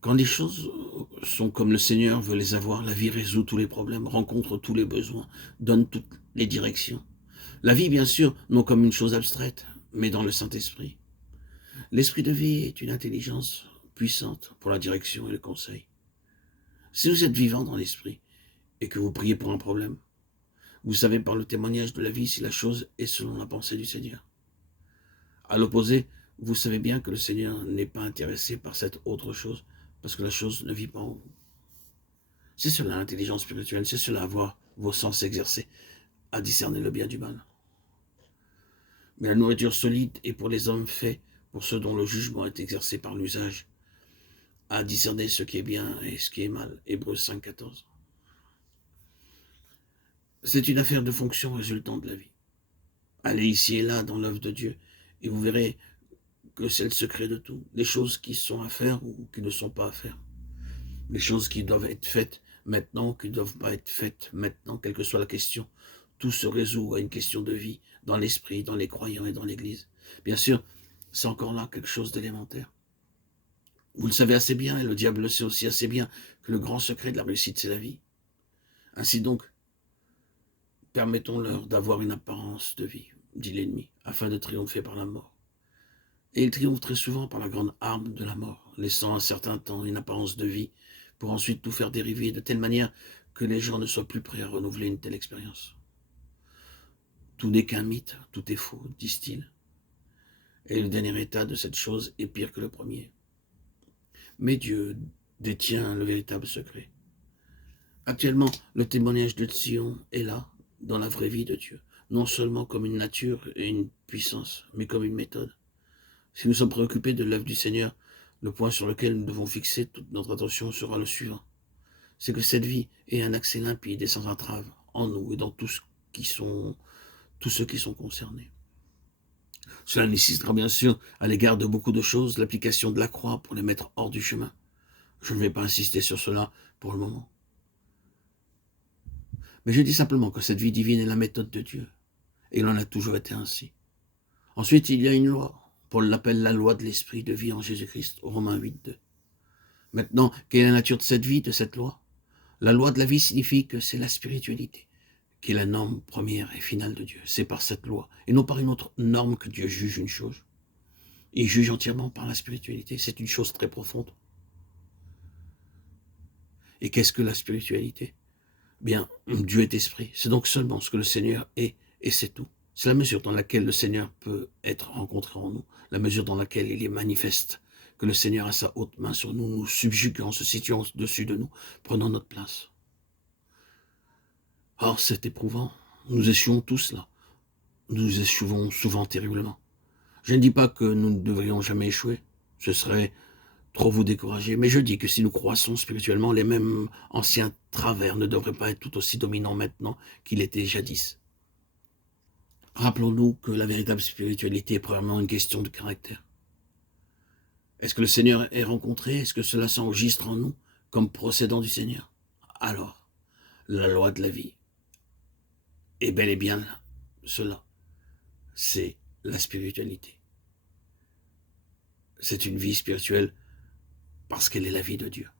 Quand les choses sont comme le Seigneur veut les avoir, la vie résout tous les problèmes, rencontre tous les besoins, donne toutes les directions. La vie, bien sûr, non comme une chose abstraite, mais dans le Saint-Esprit. L'esprit de vie est une intelligence puissante pour la direction et le conseil. Si vous êtes vivant dans l'esprit et que vous priez pour un problème, vous savez par le témoignage de la vie si la chose est selon la pensée du Seigneur. À l'opposé, vous savez bien que le Seigneur n'est pas intéressé par cette autre chose, parce que la chose ne vit pas en vous. C'est cela l'intelligence spirituelle, c'est cela avoir vos sens exercés, à discerner le bien du mal. Mais la nourriture solide est pour les hommes faite pour ceux dont le jugement est exercé par l'usage, à discerner ce qui est bien et ce qui est mal. Hébreux 5, 14. C'est une affaire de fonction résultant de la vie. Allez ici et là dans l'œuvre de Dieu, et vous verrez que c'est le secret de tout. Les choses qui sont à faire ou qui ne sont pas à faire. Les choses qui doivent être faites maintenant, qui ne doivent pas être faites maintenant, quelle que soit la question. Tout se résout à une question de vie, dans l'esprit, dans les croyants et dans l'Église. Bien sûr, c'est encore là quelque chose d'élémentaire. Vous le savez assez bien, et le diable le sait aussi assez bien, que le grand secret de la réussite, c'est la vie. Ainsi donc, permettons-leur d'avoir une apparence de vie, dit l'ennemi, afin de triompher par la mort. Et il triomphe très souvent par la grande arme de la mort, laissant un certain temps une apparence de vie, pour ensuite tout faire dériver de telle manière que les gens ne soient plus prêts à renouveler une telle expérience. Tout n'est qu'un mythe, tout est faux, disent-ils. Et le dernier état de cette chose est pire que le premier. Mais Dieu détient le véritable secret. Actuellement, le témoignage de Sion est là, dans la vraie vie de Dieu, non seulement comme une nature et une puissance, mais comme une méthode. Si nous sommes préoccupés de l'œuvre du Seigneur, le point sur lequel nous devons fixer toute notre attention sera le suivant. C'est que cette vie ait un accès limpide et sans entrave en nous et dans tous ceux qui sont concernés. Cela nécessitera bien sûr, à l'égard de beaucoup de choses, l'application de la croix pour les mettre hors du chemin. Je ne vais pas insister sur cela pour le moment. Mais je dis simplement que cette vie divine est la méthode de Dieu. Et il en a toujours été ainsi. Ensuite, il y a une loi. Paul l'appelle la loi de l'esprit de vie en Jésus-Christ, Romains 8, 2. Maintenant, quelle est la nature de cette vie, de cette loi? La loi de la vie signifie que c'est la spiritualité, qui est la norme première et finale de Dieu. C'est par cette loi, et non par une autre norme que Dieu juge une chose. Il juge entièrement par la spiritualité. C'est une chose très profonde. Et qu'est-ce que la spiritualité? Bien, Dieu est esprit. C'est donc seulement ce que le Seigneur est, et c'est tout. C'est la mesure dans laquelle le Seigneur peut être rencontré en nous, la mesure dans laquelle il est manifeste, que le Seigneur a sa haute main sur nous, nous subjuguant, se situant au-dessus de nous, prenant notre place. Or, c'est éprouvant. Nous échouons tous là. Nous échouons souvent terriblement. Je ne dis pas que nous ne devrions jamais échouer. Ce serait trop vous décourager. Mais je dis que si nous croissons spirituellement, les mêmes anciens travers ne devraient pas être tout aussi dominants maintenant qu'il était jadis. Rappelons-nous que la véritable spiritualité est premièrement une question de caractère. Est-ce que le Seigneur est rencontré? Est-ce que cela s'enregistre en nous comme procédant du Seigneur? Alors, la loi de la vie est bel et bien cela. C'est la spiritualité. C'est une vie spirituelle parce qu'elle est la vie de Dieu.